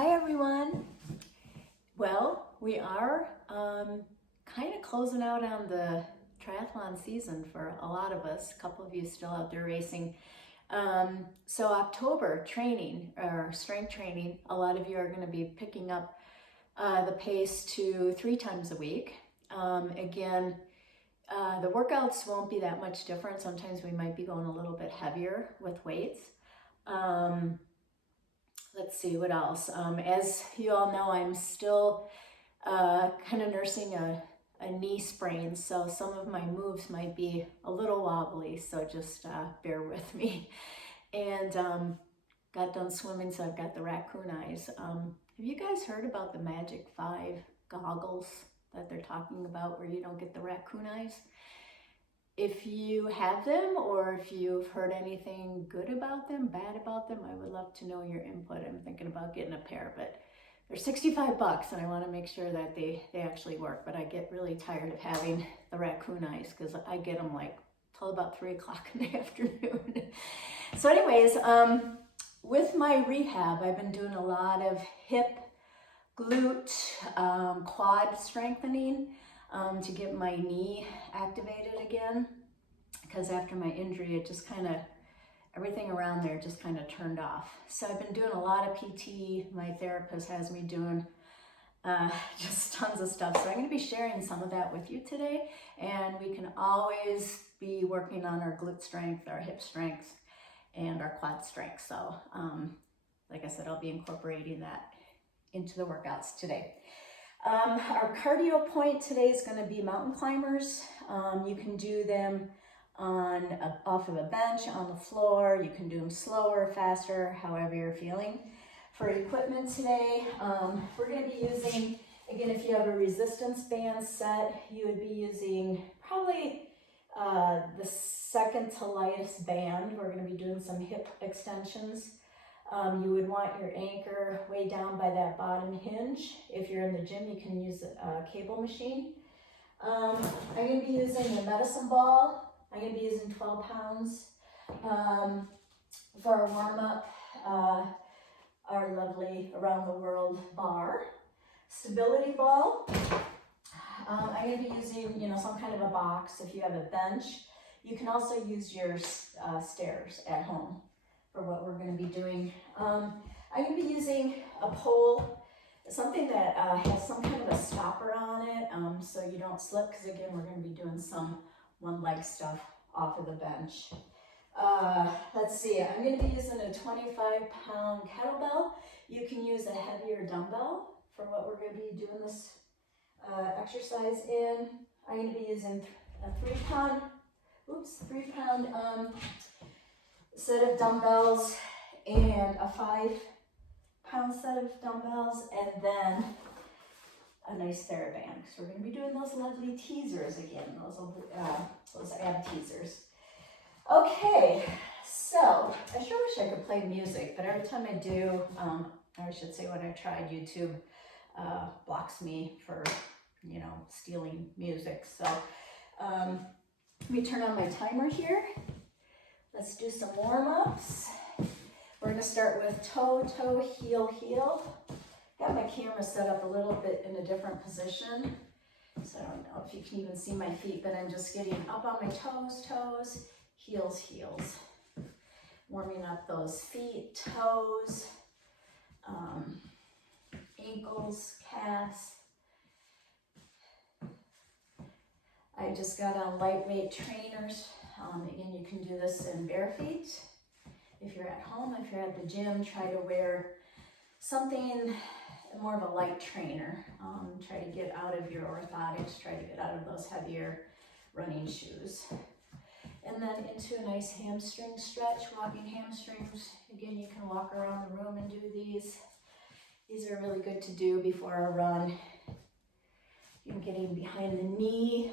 Hi everyone. Well, we are kind of closing out on the triathlon season for a lot of us. A couple of you still out there racing. So October training or strength training, a lot of you are going to be picking up the pace to 3 times a week. Again, the workouts won't be that much different. Sometimes we might be going a little bit heavier with weights. Let's see what else. As you all know, I'm still kind of nursing a knee sprain, so some of my moves might be a little wobbly, so just bear with me. And got done swimming, so I've got the raccoon eyes. Have you guys heard about the Magic 5 goggles that they're talking about where you don't get the raccoon eyes? If you have them or if you've heard anything good about them, bad about them, I would love to know your input. I'm thinking about getting a pair, but they're 65 bucks and I want to make sure that they actually work. But I get really tired of having the raccoon eyes because I get them like till about 3 o'clock in the afternoon. So anyways, with my rehab, I've been doing a lot of hip, glute, quad strengthening to get my knee activated again, because after my injury it just kind of, everything around there just kind of turned off. So I've been doing a lot of PT. My therapist has me doing just tons of stuff. So I'm going to be sharing some of that with you today, and we can always be working on our glute strength, our hip strength, and our quad strength. So like I said, I'll be incorporating that into the workouts today. Our cardio point today is going to be mountain climbers. You can do them off of a bench, on the floor. You can do them slower, faster, however you're feeling. For equipment today, we're going to be using, again, if you have a resistance band set, you would be using probably the second to lightest band. We're going to be doing some hip extensions. You would want your anchor way down by that bottom hinge. If you're in the gym, you can use a cable machine. I'm going to be using the medicine ball. I'm going to be using 12 pounds. For our warm-up, our lovely around the world bar. Stability ball. I'm going to be using, some kind of a box. If you have a bench, you can also use your stairs at home for what we're going to be doing. I'm going to be using a pole, something that has some kind of a stopper on it, so you don't slip, because again, we're going to be doing some one leg stuff off of the bench. Let's see, I'm going to be using a 25-pound kettlebell. You can use a heavier dumbbell for what we're going to be doing this exercise in. I'm going to be using a 3-pound set of dumbbells and a 5-pound set of dumbbells, and then a nice TheraBand, because we're going to be doing those lovely teasers again, those ab teasers. Okay, so I sure wish I could play music, but every time I do, or I should say when I tried, YouTube blocks me for, stealing music. So let me turn on my timer here. Let's do some warm-ups. We're going to start with toe, toe, heel, heel. Got my camera set up a little bit in a different position, so I don't know if you can even see my feet, but I'm just getting up on my toes, toes, heels, heels. Warming up those feet, toes, ankles, calves. I just got on lightweight trainers. Again, you can do this in bare feet. If you're at home, if you're at the gym, try to wear something more of a light trainer. Try to get out of your orthotics, try to get out of those heavier running shoes. And then into a nice hamstring stretch, walking hamstrings. Again, you can walk around the room and do these. These are really good to do before a run. You're getting behind the knee.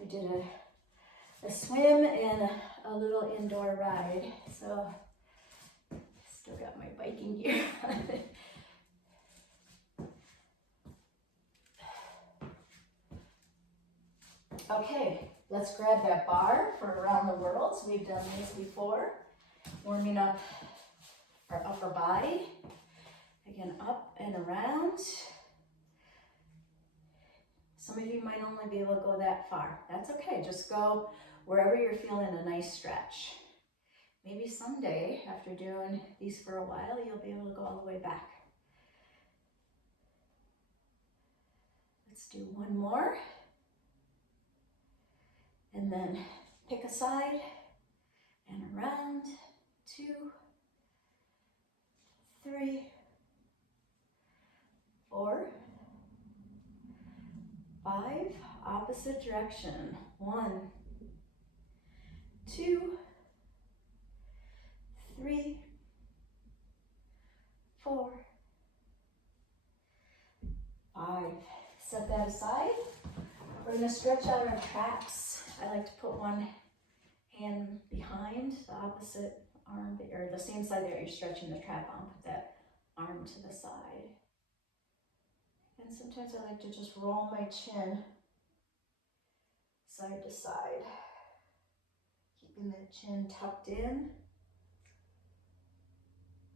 I did a swim and a little indoor ride, so still got my biking gear on. Okay, let's grab that bar for around the world. So we've done these before. Warming up our upper body. Again, up and around. Some of you might only be able to go that far. That's okay, just go wherever you're feeling a nice stretch. Maybe someday, after doing these for a while, you'll be able to go all the way back. Let's do one more. And then pick a side and around. 2, 3, 4, 5. Opposite direction. 1, 2, 3, 4, 5. Set that aside. We're going to stretch out our traps. I like to put one hand behind the opposite arm, or the same side that you're stretching the trap on. Put that arm to the side. And sometimes I like to just roll my chin side to side, keeping the chin tucked in.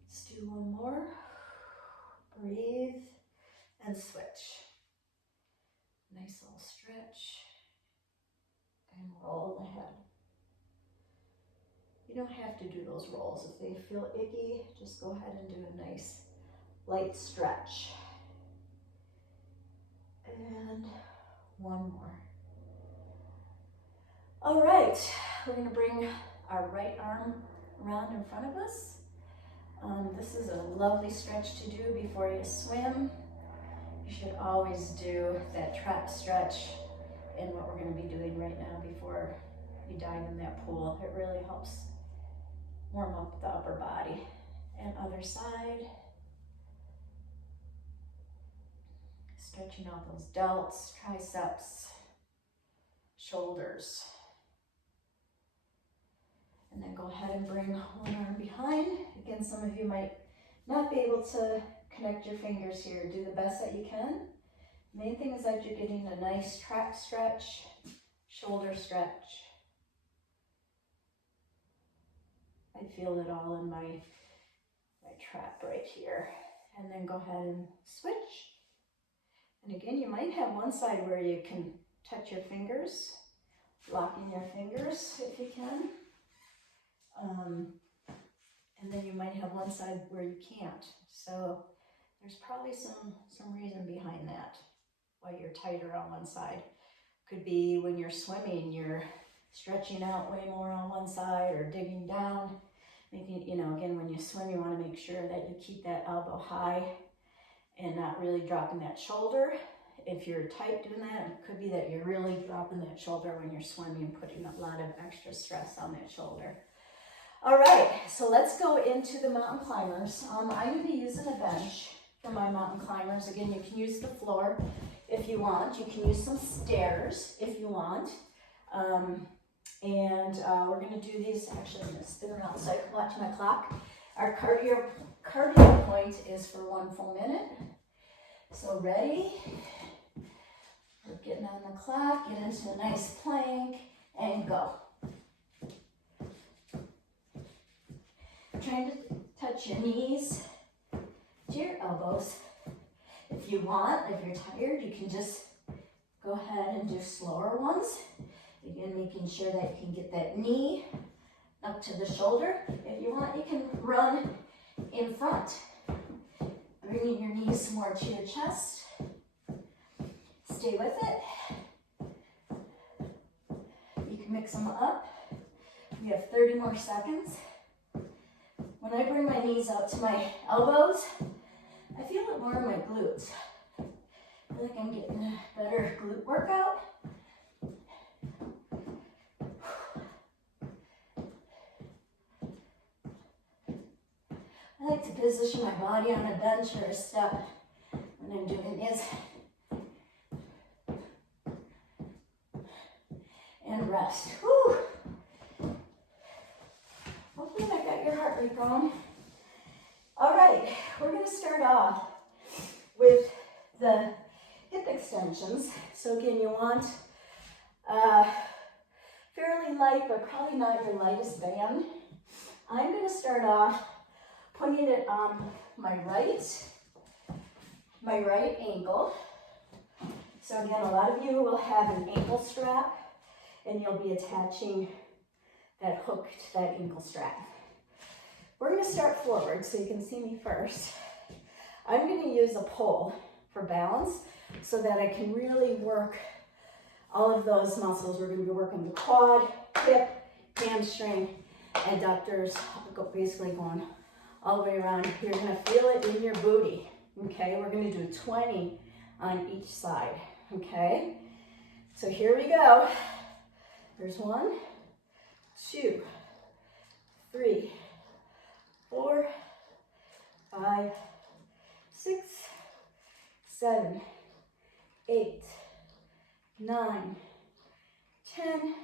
Let's do one more. Breathe and switch. Nice little stretch and roll the head. You don't have to do those rolls. If they feel icky, just go ahead and do a nice light stretch. And one more. All right, we're going to bring our right arm around in front of us. This is a lovely stretch to do before you swim. You should always do that trap stretch in what we're going to be doing right now before you dive in that pool. It really helps warm up the upper body. And other side. Stretching out those delts, triceps, shoulders. And then go ahead and bring one arm behind. Again, some of you might not be able to connect your fingers here. Do the best that you can. Main thing is that you're getting a nice trap stretch, shoulder stretch. I feel it all in my trap right here. And then go ahead and switch. And again, you might have one side where you can touch your fingers, locking your fingers if you can. And then you might have one side where you can't. So there's probably some reason behind that, why you're tighter on one side. Could be when you're swimming, you're stretching out way more on one side or digging down. Maybe, again, when you swim, you want to make sure that you keep that elbow high and not really dropping that shoulder. If you're tight doing that, it could be that you're really dropping that shoulder when you're swimming, putting a lot of extra stress on that shoulder. All right, so let's go into the mountain climbers. I'm going to be using a bench for my mountain climbers. Again, you can use the floor if you want. You can use some stairs if you want. We're going to do these, actually I'm going to spin around so I can watch my clock. Our cardio point is for 1 full minute. So ready? We're getting on the clock, get into a nice plank, and go. Trying to touch your knees to your elbows. If you want, if you're tired, you can just go ahead and do slower ones. Again, making sure that you can get that knee up to the shoulder. If you want, you can run in front, bringing your knees more to your chest. Stay with it. You can mix them up. We have 30 more seconds. When I bring my knees out to my elbows, I feel it more in my glutes. I feel like I'm getting a better glute workout. I like to position my body on a bench or a step when I'm doing this. And rest. Whew. Hopefully I got your heart rate going. All right, we're going to start off with the hip extensions. So again, you want fairly light, but probably not your lightest band. I'm going to start off putting it on my right ankle. So again, a lot of you will have an ankle strap and you'll be attaching that hook to that ankle strap. We're going to start forward so you can see me first. I'm going to use a pole for balance so that I can really work all of those muscles. We're going to be working the quad, hip, hamstring, adductors, basically going all the way around. You're going to feel it in your booty, okay? We're going to do 20 on each side, okay? So here we go. There's 1, 2, 3, 4, 5, 6, 7, 8, 9, 10,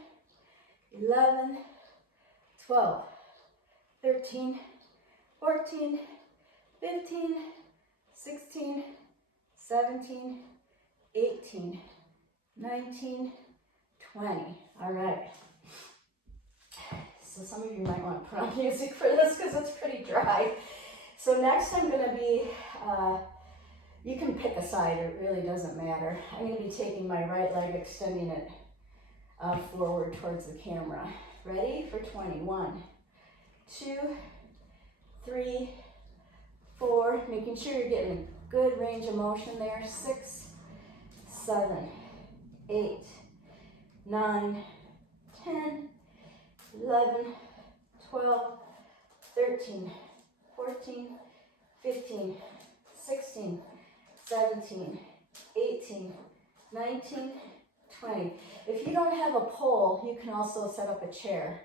11, 12, 13, 14, 15, 16, 17, 18, 19, 20. All right. So some of you might want to put on music for this because it's pretty dry. So next I'm going to be, you can pick a side, it really doesn't matter. I'm going to be taking my right leg, extending it forward towards the camera. Ready for 20. 1, 2, 3, 4. Making sure you're getting a good range of motion there. 6, 7, 8, 9, 10, 11, 12, 13, 14, 15, 16, 17, 18, 19, 20. If you don't have a pole, you can also set up a chair,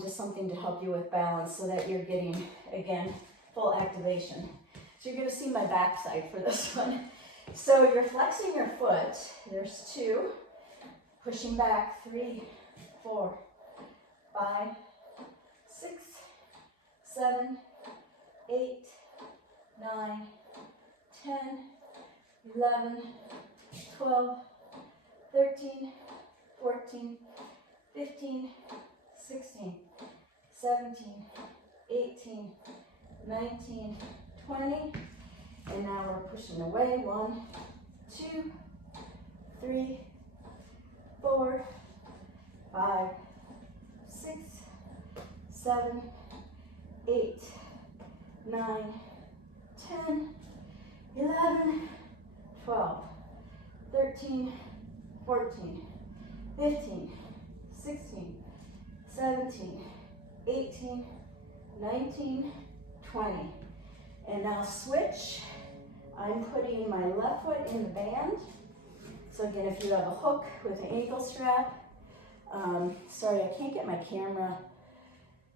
just something to help you with balance so that you're getting, again, full activation. So you're going to see my backside for this one. So you're flexing your foot. There's 2, pushing back, 3, 4, 5, 6, 7, 8, 9, 10, 11, 12, 13, 14, 15, 16, 17, 18, 19, 20. And now we're pushing away. 1, 2, 3, 4, 5, 6, 7, 8, 9, 10, 11, 12, 13, 14, 15, 16, 17, 18, 19, 20. And now switch. I'm putting my left foot in the band. So again, if you have a hook with an ankle strap, sorry, I can't get my camera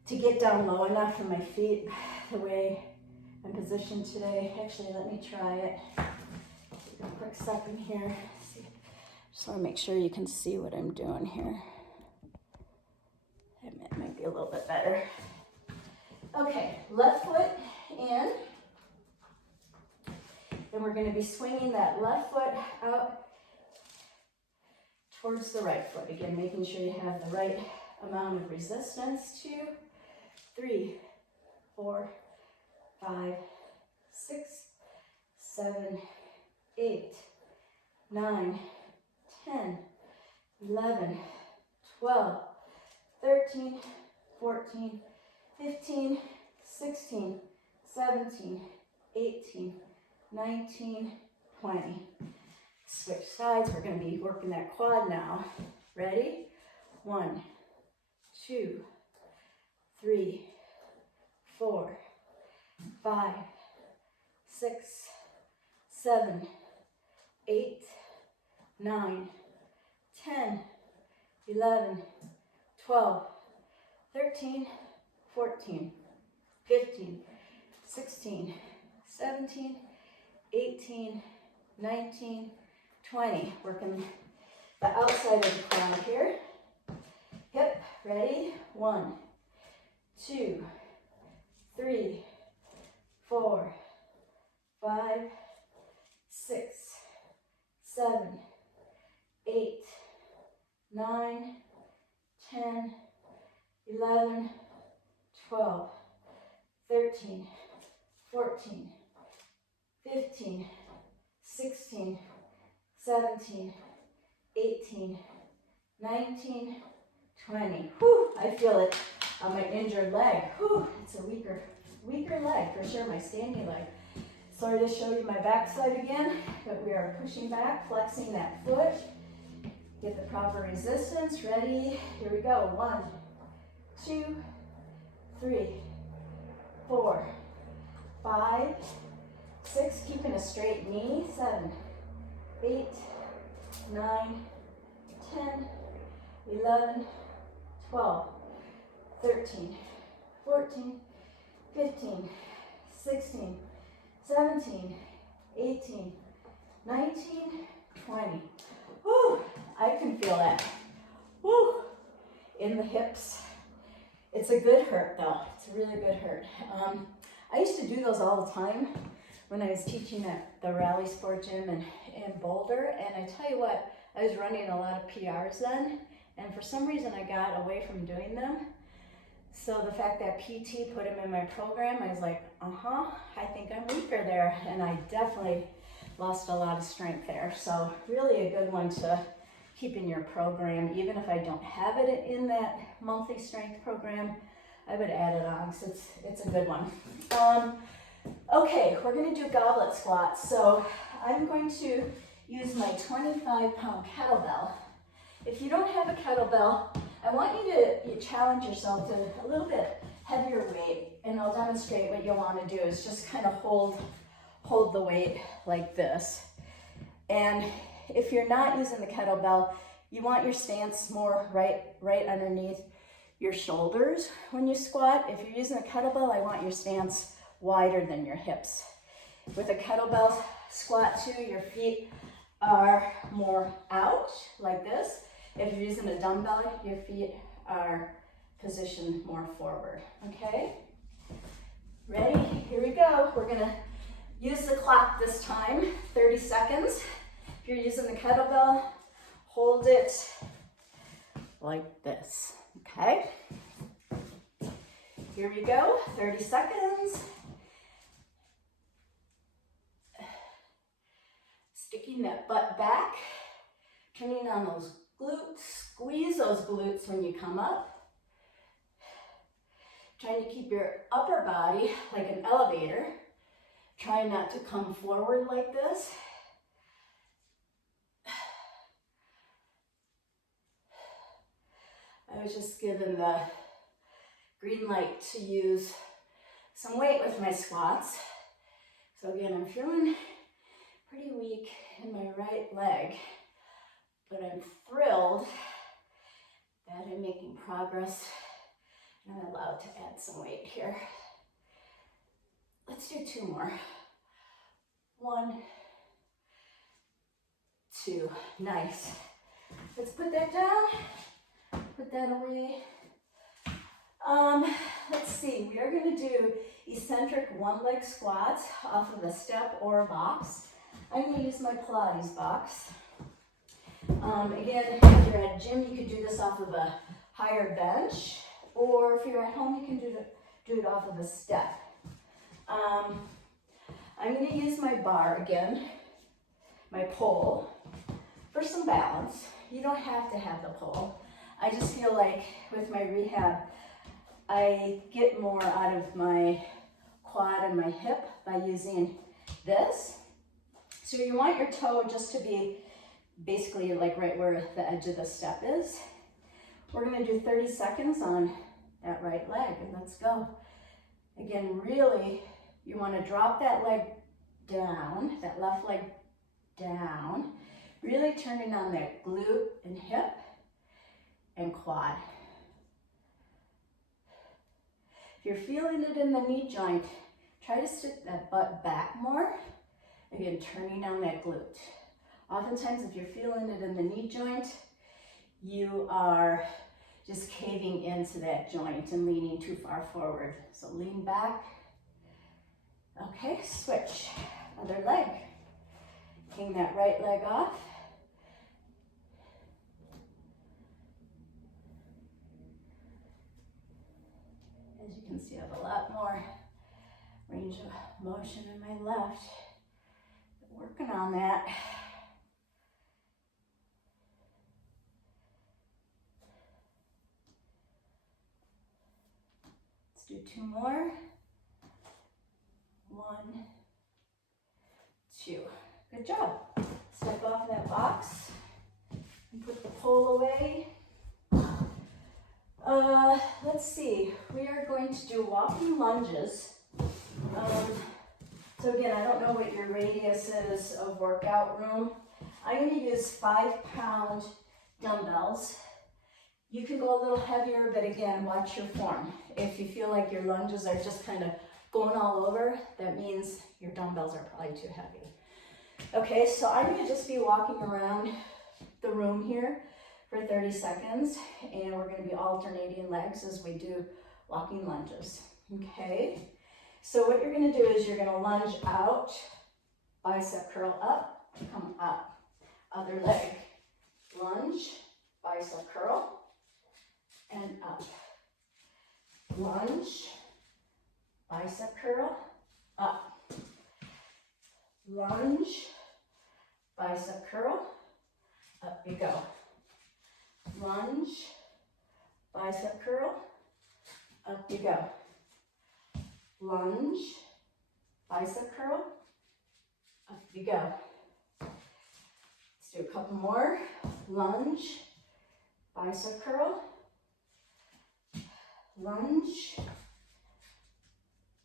to get down low enough for my feet the way I'm positioned today. Actually, let me try it. Take a quick step in here. Just want to make sure you can see what I'm doing here. That might be a little bit better. Okay, left foot in. Then we're going to be swinging that left foot out towards the right foot. Again, making sure you have the right amount of resistance. 2, 3, 4, 5, 6, 7, 8, 9, 10, 11, 12, 13, 14, 15, 16, 17, 18, 19, 20. Switch sides. We're going to be working that quad now. Ready? 1, 2, 3, 4, 5, 6, 7, 8, 9, 10, 11, 12, 13, 14, 15, 16, 17, 18, 19, 20. Working the outside of the quad here. Yep, ready? 1, 2, 3, 4, 5, 6, 7, 8, 9, 10, 11, 12, 13, 14, 15, 16, 17, 18, 19, 20. Whew, I feel it on my injured leg. Whew, it's a weaker leg for sure, my standing leg. Sorry to show you my backside again, but we are pushing back, flexing that foot. Get the proper resistance. Ready? Here we go. 1, 2, 3, 4, 5, 6. Keeping a straight knee. 7, 8, 9, 10, 11, 12, 13, 14, 15, 16, 17, 18, 19, 20. Woo! I can feel that. Woo! In the hips. It's a good hurt though. It's a really good hurt. I used to do those all the time when I was teaching at the Rally Sport Gym in Boulder. And I tell you what, I was running a lot of PRs then. And for some reason I got away from doing them. So the fact that PT put them in my program, I was like, I think I'm weaker there. And I definitely lost a lot of strength there. So really a good one to keep in your program. Even if I don't have it in that monthly strength program, I would add it on because it's a good one. Okay, we're going to do goblet squats. So I'm going to use my 25-pound kettlebell. If you don't have a kettlebell, I want you to challenge yourself to a little bit heavier weight, and I'll demonstrate what you'll want to do is just kind of hold the weight like this. And if you're not using the kettlebell, you want your stance more right underneath your shoulders when you squat. If you're using a kettlebell, I want your stance wider than your hips. With a kettlebell squat too, your feet are more out like this. If you're using a dumbbell, your feet are positioned more forward, okay? Ready? Here we go. We're gonna use the clock this time, 30 seconds. If you're using the kettlebell, hold it like this, okay? Here we go, 30 seconds. Sticking that butt back, turning on those glutes, squeeze those glutes when you come up. Trying to keep your upper body like an elevator. Try not to come forward like this. I was just given the green light to use some weight with my squats. So again, I'm feeling pretty weak in my right leg, but I'm thrilled that I'm making progress and I'm allowed to add some weight here. Let's do 2 more. 1, 2, nice. Let's put that down, put that away. Let's see, we are gonna do eccentric one-leg squats off of a step or a box. I'm gonna use my Pilates box. Again, if you're at a gym, you could do this off of a higher bench, or if you're at home, you can do it off of a step. I'm going to use my bar again, my pole, for some balance. You don't have to have the pole. I just feel like with my rehab, I get more out of my quad and my hip by using this. So you want your toe just to be basically like right where the edge of the step is. We're going to do 30 seconds on that right leg, and let's go. Again, really, you want to drop that leg down, that left leg down, really turning on that glute and hip and quad. If you're feeling it in the knee joint, try to sit that butt back more. Again, turning on that glute. Oftentimes, if you're feeling it in the knee joint, you are just caving into that joint and leaning too far forward. So lean back. Okay, switch. Other leg. Hang that right leg off. As you can see, I have a lot more range of motion in my left. Working on that. Let's do 2 more. 1, 2. Good job. Step off that box and put the pole away. Let's see. We are going to do walking lunges. So again, I don't know what your radius is of workout room. I'm going to use 5-pound dumbbells. You can go a little heavier, but again, watch your form. If you feel like your lunges are just kind of going all over, that means your dumbbells are probably too heavy. Okay, so I'm going to just be walking around the room here for 30 seconds, and we're going to be alternating legs as we do walking lunges. Okay, so what you're going to do is you're going to lunge out, bicep curl up, come up, other leg, lunge, bicep curl, and up, lunge, bicep curl, up, lunge, bicep curl, up you go, lunge, bicep curl, up you go, lunge, bicep curl, up you go. Let's do a couple more, lunge, bicep curl, lunge,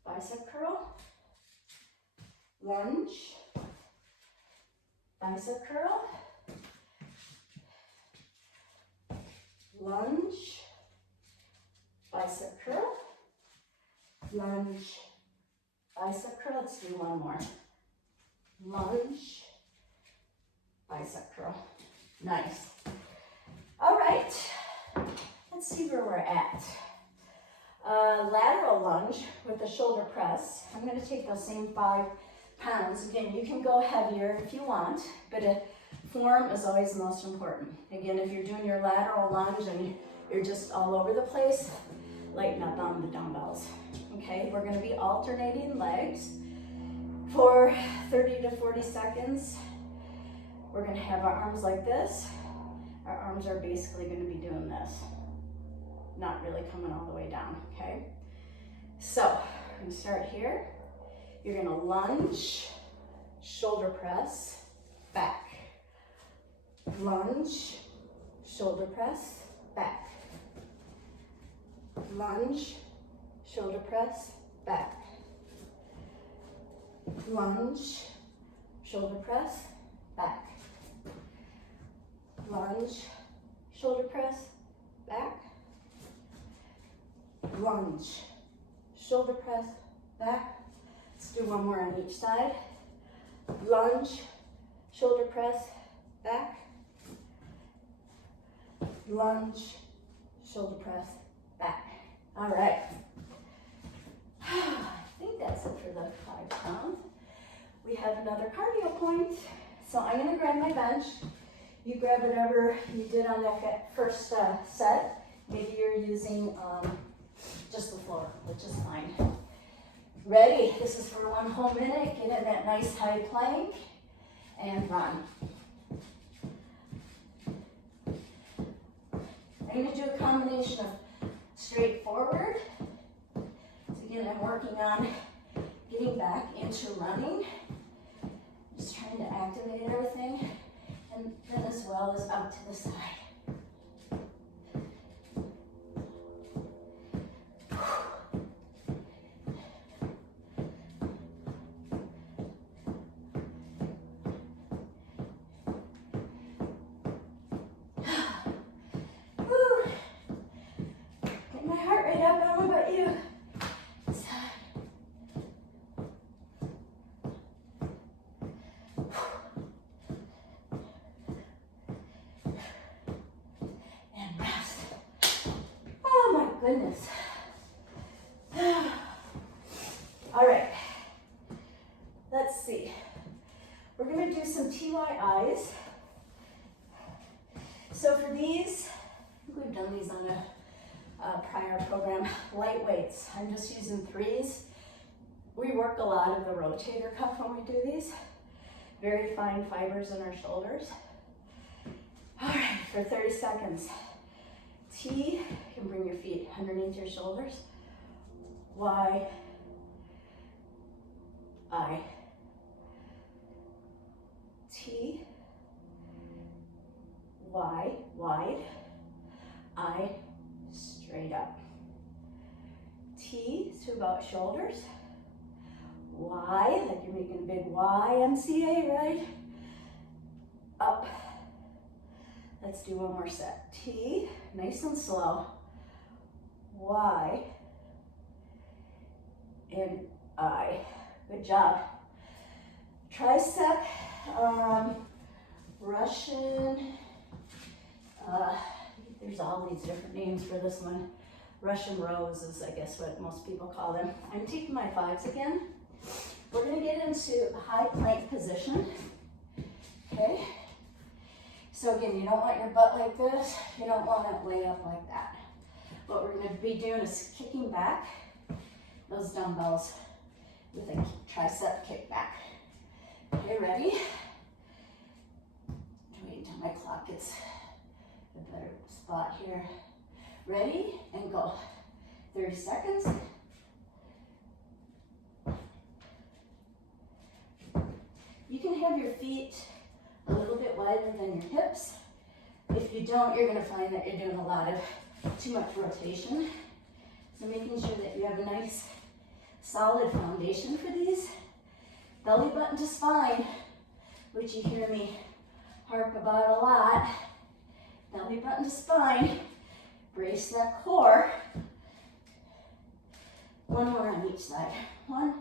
bicep curl, lunge, bicep curl, lunge, bicep curl, lunge, bicep curl. Let's do 1 more. Lunge, bicep curl. Nice. All right, let's see where we're at. Lateral lunge with the shoulder press. I'm going to take those same 5 pounds. Again, you can go heavier if you want, but form is always most important. Again, if you're doing your lateral lunge and you're just all over the place, lighten up on the dumbbells. Okay, we're going to be alternating legs for 30 to 40 seconds. We're going to have our arms like this. Our arms are basically going to be doing this, not really coming all the way down, okay? So, we're going to start here. You're going to lunge, shoulder press, back. Lunge, shoulder press, back. Lunge, shoulder press, back. Lunge, shoulder press, back. Lunge, shoulder press, back. Lunge, shoulder press, back. Let's do 1 more on each side. Lunge, shoulder press, back. Lunge, shoulder press, back. All right. I think that's it for the 5 pounds. We have another cardio point. So I'm going to grab my bench. You grab whatever you did on that first set. Maybe you're using just the floor, which is fine. Ready? This is for 1 whole minute. Get in that nice high plank and run. I'm going to do a combination of straight forward. So again, I'm working on getting back into running. Just trying to activate everything. And then as well as out to the side. Goodness. All right, let's see. We're going to do some TYIs. So for these, I think we've done these on a prior program. program, light weights. I'm just using 3s. We work a lot of the rotator cuff when we do these. Very fine fibers in our shoulders. All right, for 30 seconds. T, you can bring your feet underneath your shoulders. Y, I. T, Y, wide. I, straight up. T, to about shoulders. Y, like you're making a big YMCA, right? Up. Let's do one more set. T, nice and slow. Y, and I. Good job. Tricep, Russian, there's all these different names for this one. Russian rows is, I guess, what most people call them. I'm taking my 5s again. We're gonna get into a high plank position, okay? So again, you don't want your butt like this. You don't want it way up like that. What we're gonna be doing is kicking back those dumbbells with a tricep kick back. Okay, ready? Wait until my clock gets a better spot here. Ready, and go. 30 seconds. You can have your feet a little bit wider than your hips. If you don't, you're gonna find that you're doing a lot of too much rotation. So making sure that you have a nice solid foundation for these. Belly button to spine, which you hear me harp about a lot. Belly button to spine. Brace that core. One more on each side. 1,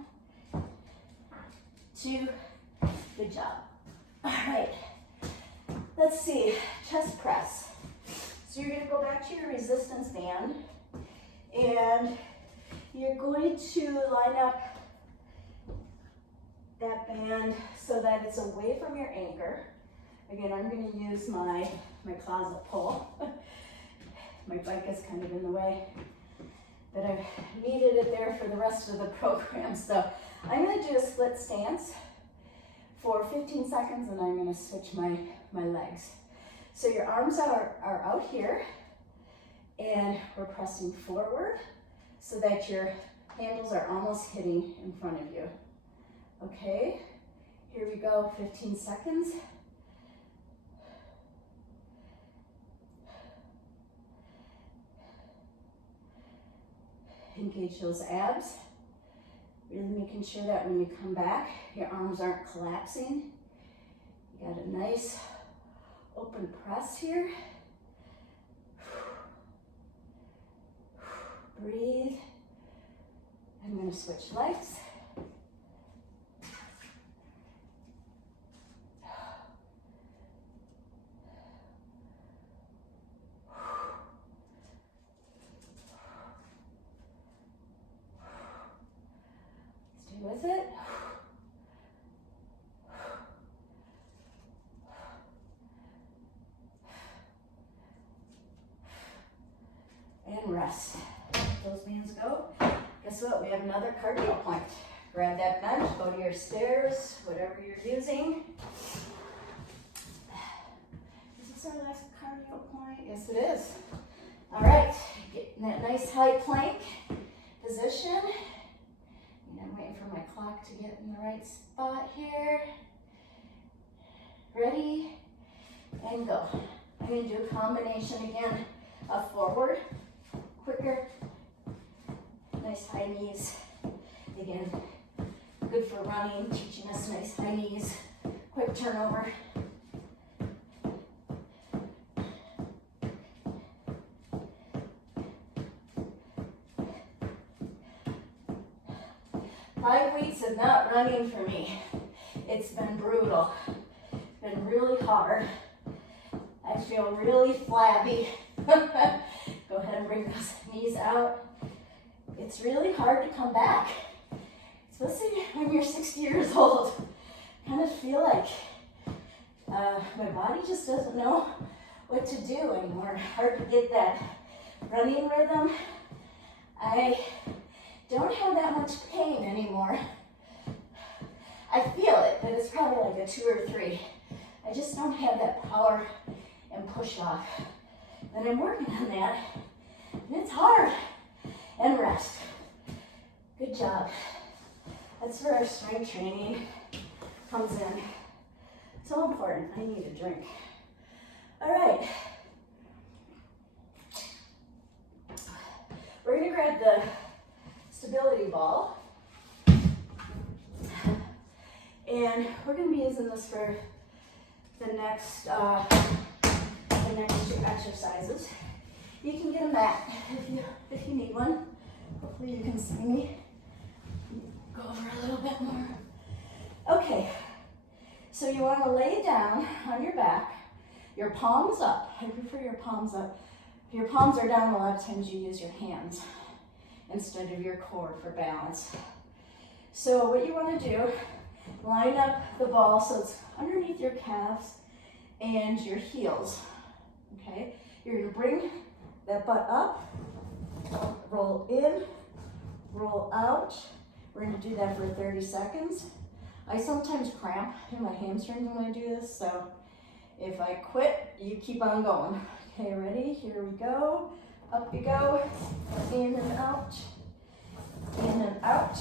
2, good job. All right, let's see, chest press. So you're gonna go back to your resistance band and you're going to line up that band so that it's away from your anchor. Again, I'm gonna use my closet pole. My bike is kind of in the way, but I've needed it there for the rest of the program. So I'm gonna do a split stance for 15 seconds and I'm gonna switch my legs. So your arms are out here and we're pressing forward so that your handles are almost hitting in front of you. Okay, here we go, 15 seconds. Engage those abs. Really making sure that when you come back, your arms aren't collapsing. You got a nice open press here. Breathe. I'm going to switch legs. Stay with it. And rest. Those bands go. Guess what? We have another cardio point. Grab that bench, go to your stairs, whatever you're using. Is this our last cardio point? Yes, it is. All right, get in that nice high plank position. And I'm waiting for my clock to get in the right spot here. Ready, and go. I'm going to do a combination again of forward, quicker, nice high knees. Again, good for running, teaching us nice high knees, quick turnover. Five weeks of not running for me. It's been brutal. It's been really hard. I feel really flabby. Go ahead and bring those knees out. It's really hard to come back, especially when you're 60 years old. I kind of feel like my body just doesn't know what to do anymore. Hard to get that running rhythm. I don't have that much pain anymore. I feel it, but it's probably like a 2 or 3. I just don't have that power and push off. And I'm working on that. And it's hard. And rest. Good job. That's where our strength training comes in. So important. I need a drink. All right. We're going to grab the stability ball. And we're going to be using this for the next 2 exercises. You can get a mat if you need one. Hopefully you can see me. Go over a little bit more. Okay, so you want to lay down on your back, your palms up. I prefer your palms up. If your palms are down, a lot of times you use your hands instead of your core for balance. So what you want to do, line up the ball so it's underneath your calves and your heels. Okay, you're going to bring that butt up, roll in, roll out. We're going to do that for 30 seconds. I sometimes cramp in my hamstrings when I do this, so if I quit, you keep on going. Okay, ready? Here we go. Up you go. In and out. In and out.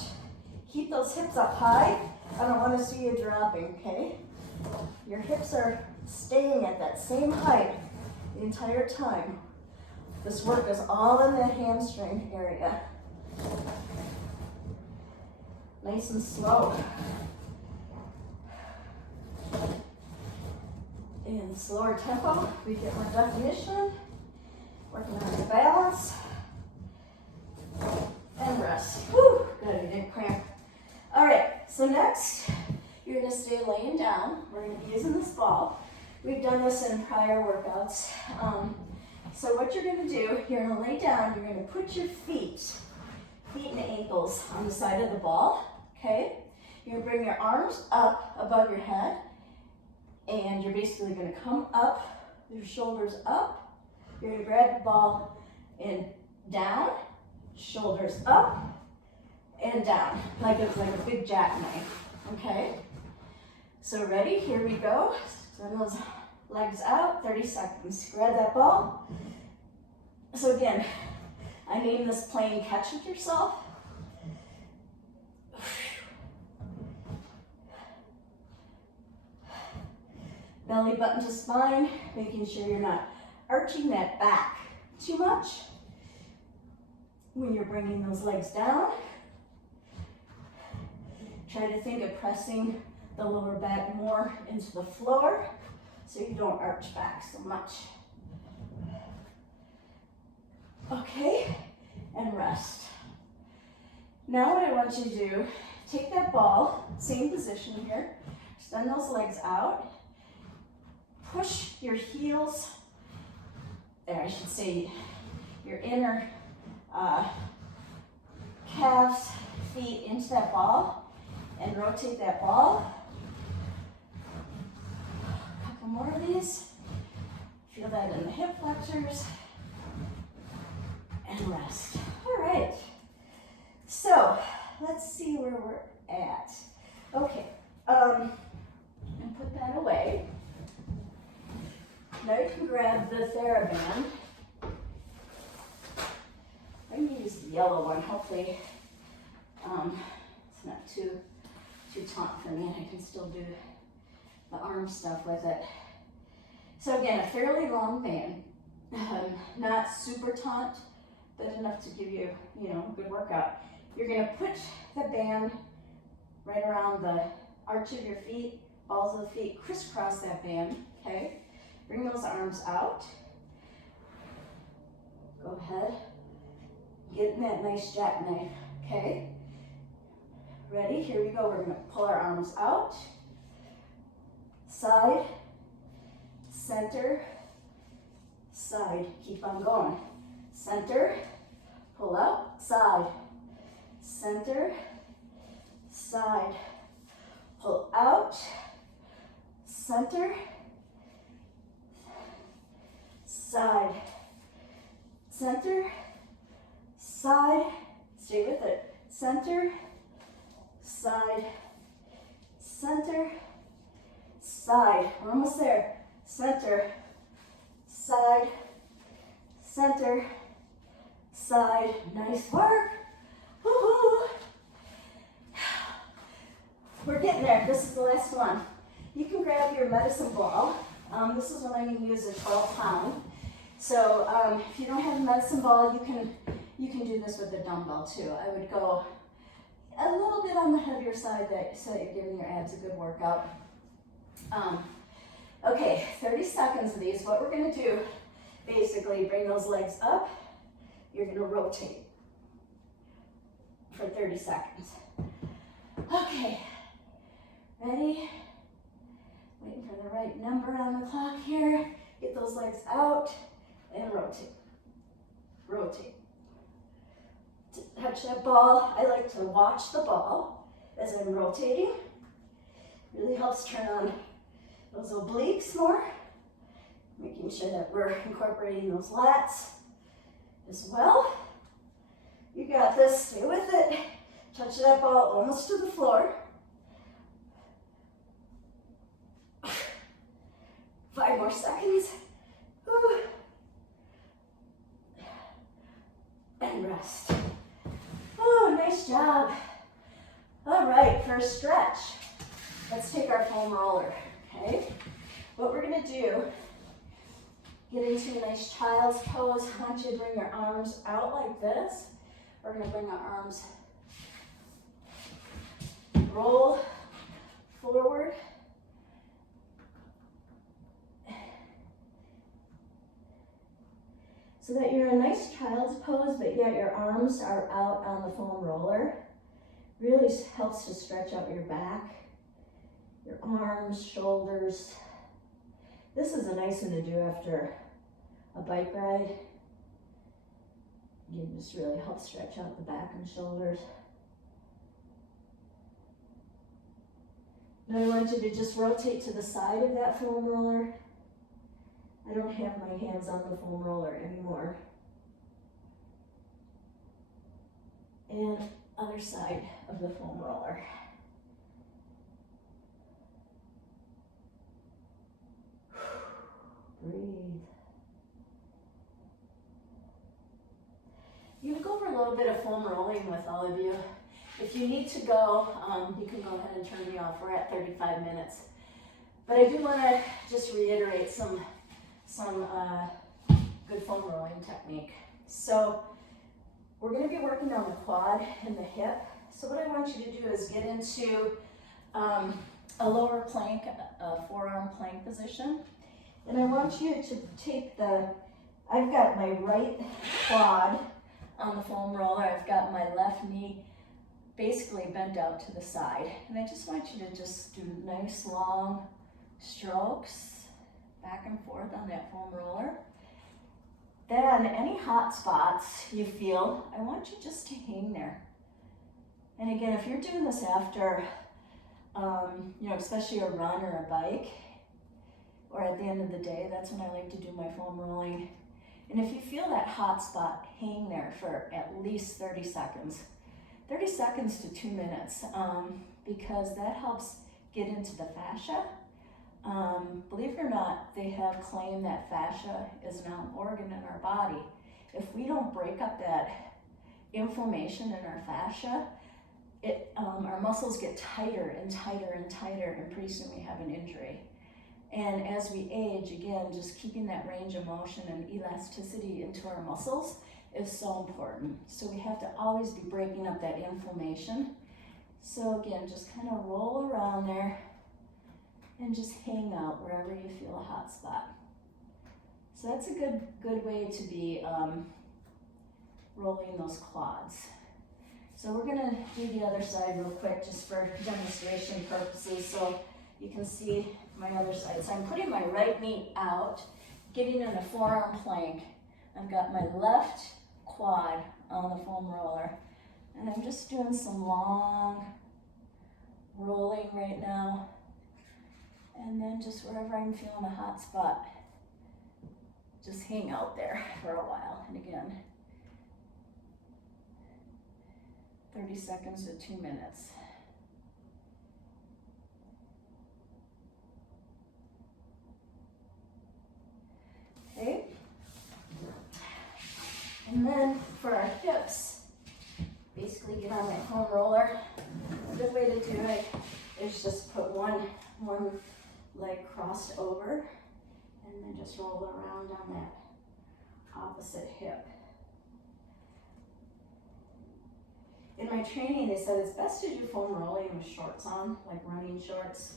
Keep those hips up high. I don't want to see you dropping, okay? Your hips are staying at that same height the entire time. This work is all in the hamstring area. Nice and slow. In slower tempo, we get more definition, working on your balance, and rest. Whew, good, you didn't cramp. All right, so next, you're gonna stay laying down. We're gonna be using this ball. We've done this in prior workouts. So what you're gonna do, you're gonna lay down, you're gonna put your feet and ankles on the side of the ball, okay? You're gonna bring your arms up above your head, and you're basically gonna come up, your shoulders up. You're gonna grab the ball and down, shoulders up and down, like it's like a big jackknife, okay? So ready, here we go. Send those legs out, 30 seconds. Grab that ball. So again, I name this playing catch with yourself. Belly button to spine, making sure you're not arching that back too much when you're bringing those legs down. Try to think of pressing the lower back more into the floor so you don't arch back so much. Okay, and rest. Now what I want you to do, take that ball, same position here, extend those legs out, push your heels, there I should say your inner calves, feet into that ball, and rotate that ball. A couple more of these. Feel that in the hip flexors. And rest. All right. So let's see where we're at. Okay. And put that away. Now you can grab the TheraBand. I'm gonna use the yellow one. Hopefully, it's not too taut for me, and I can still do the arm stuff with it. So again, a fairly long band, not super taut, but enough to give you, a good workout. You're gonna put the band right around the arch of your feet, balls of the feet, crisscross that band, okay? Bring those arms out. Go ahead. Get in that nice jackknife, okay? Ready? Here we go. We're gonna pull our arms out. Side, center, side. Keep on going. Center, pull out, side. Center, side. Pull out, center, side. Center, side, stay with it, center, side, center, side, we're almost there, center, side, center, side, nice work, woohoo! We're getting there, this is the last one. You can grab your medicine ball. This is what I'm going to use, a 12-pound. So if you don't have a medicine ball, you can do this with a dumbbell too. I would go a little bit on the heavier side so that you're giving your abs a good workout. Okay, 30 seconds of these. What we're going to do, basically bring those legs up. You're going to rotate for 30 seconds. Okay, ready? Waiting for the right number on the clock here. Get those legs out and rotate. Rotate. Touch that ball. I like to watch the ball as I'm rotating. Really helps turn on those obliques more. Making sure that we're incorporating those lats as well. You got this. Stay with it. Touch that ball almost to the floor. 5 more seconds. Whew. And rest. Oh, nice job. All right, for a stretch, let's take our foam roller, okay? What we're gonna do, get into a nice child's pose. I want you to bring your arms out like this. We're gonna bring our arms, roll forward. So that you're in a nice child's pose, but yet your arms are out on the foam roller. Really helps to stretch out your back, your arms, shoulders. This is a nice one to do after a bike ride. You just really help stretch out the back and shoulders. Now I want you to just rotate to the side of that foam roller. I don't have my hands on the foam roller anymore. And other side of the foam roller. Breathe. You can go over a little bit of foam rolling with all of you. If you need to go, you can go ahead and turn me off. We're at 35 minutes. But I do want to just reiterate some good foam rolling technique. So we're going to be working on the quad and the hip. So what I want you to do is get into a lower plank, a forearm plank position. And I want you to take I've got my right quad on the foam roller. I've got my left knee basically bent out to the side. And I just want you to just do nice long strokes back and forth on that foam roller. Then any hot spots you feel, I want you just to hang there. And again, if you're doing this after, especially a run or a bike, or at the end of the day, that's when I like to do my foam rolling. And if you feel that hot spot, hang there for at least 30 seconds. 30 seconds to 2 minutes, because that helps get into the fascia. Believe it or not, they have claimed that fascia is now an organ in our body. If we don't break up that inflammation in our fascia, our muscles get tighter and tighter and tighter, and pretty soon we have an injury. And as we age, again, just keeping that range of motion and elasticity into our muscles is so important. So we have to always be breaking up that inflammation. So again, just kind of roll around there and just hang out wherever you feel a hot spot. So that's a good way to be rolling those quads. So we're gonna do the other side real quick just for demonstration purposes so you can see my other side. So I'm putting my right knee out, getting in a forearm plank. I've got my left quad on the foam roller, and I'm just doing some long rolling right now. And then just wherever I'm feeling a hot spot, just hang out there for a while. And again, 30 seconds to 2 minutes. Okay. And then for our hips, basically get on that foam roller. A good way to do it is just put one leg crossed over and then just roll around on that opposite hip. In my training, they said it's best to do foam rolling with shorts on, like running shorts,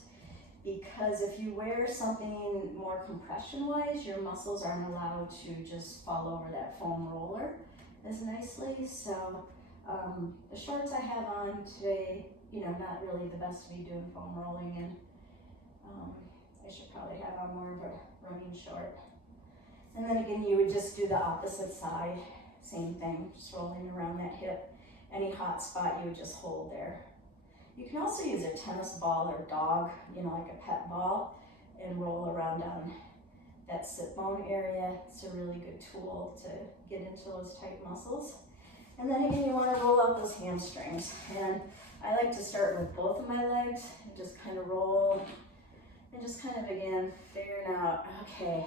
because if you wear something more compression-wise, your muscles aren't allowed to just fall over that foam roller as nicely. So the shorts I have on today, you know, not really the best to be doing foam rolling in. I should probably have on more of a running short. And then again, you would just do the opposite side, same thing, just rolling around that hip. Any hot spot you would just hold there. You can also use a tennis ball or dog, you know, like a pet ball, and roll around on that sit bone area. It's a really good tool to get into those tight muscles. And then again, you want to roll out those hamstrings. And I like to start with both of my legs and just kind of roll and just kind of, again, figuring out, okay,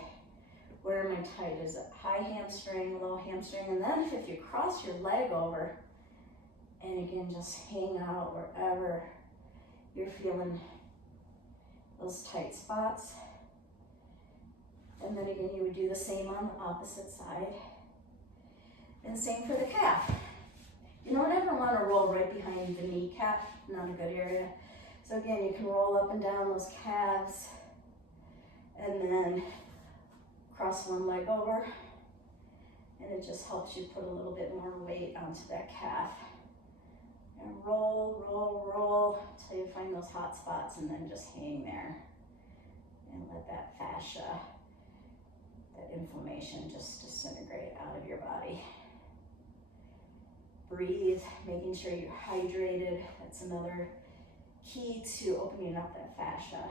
where am I tight? Is it high hamstring, low hamstring? And then if you cross your leg over, and again, just hang out wherever you're feeling those tight spots. And then again, you would do the same on the opposite side. And same for the calf. You don't ever want to roll right behind the kneecap, not a good area. So again, you can roll up and down those calves and then cross one leg over. And it just helps you put a little bit more weight onto that calf. And roll, roll, roll until you find those hot spots, and then just hang there and let that fascia, that inflammation just disintegrate out of your body. Breathe, making sure you're hydrated. That's another key to opening up that fascia.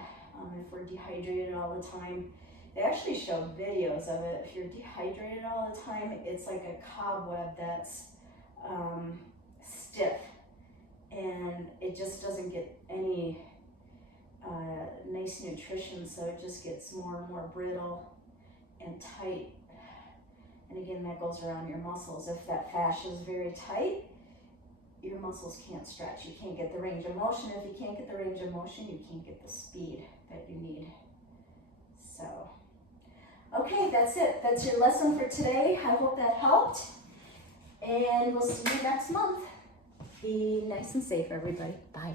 If we're dehydrated all the time, they actually show videos of it. If you're dehydrated all the time, it's like a cobweb that's stiff. And it just doesn't get any nice nutrition, so it just gets more and more brittle and tight. And again, that goes around your muscles. If that fascia is very tight, your muscles can't stretch. You can't get the range of motion. If you can't get the range of motion, you can't get the speed that you need. So, okay, that's it. That's your lesson for today. I hope that helped. And we'll see you next month. Be nice and safe, everybody. Bye.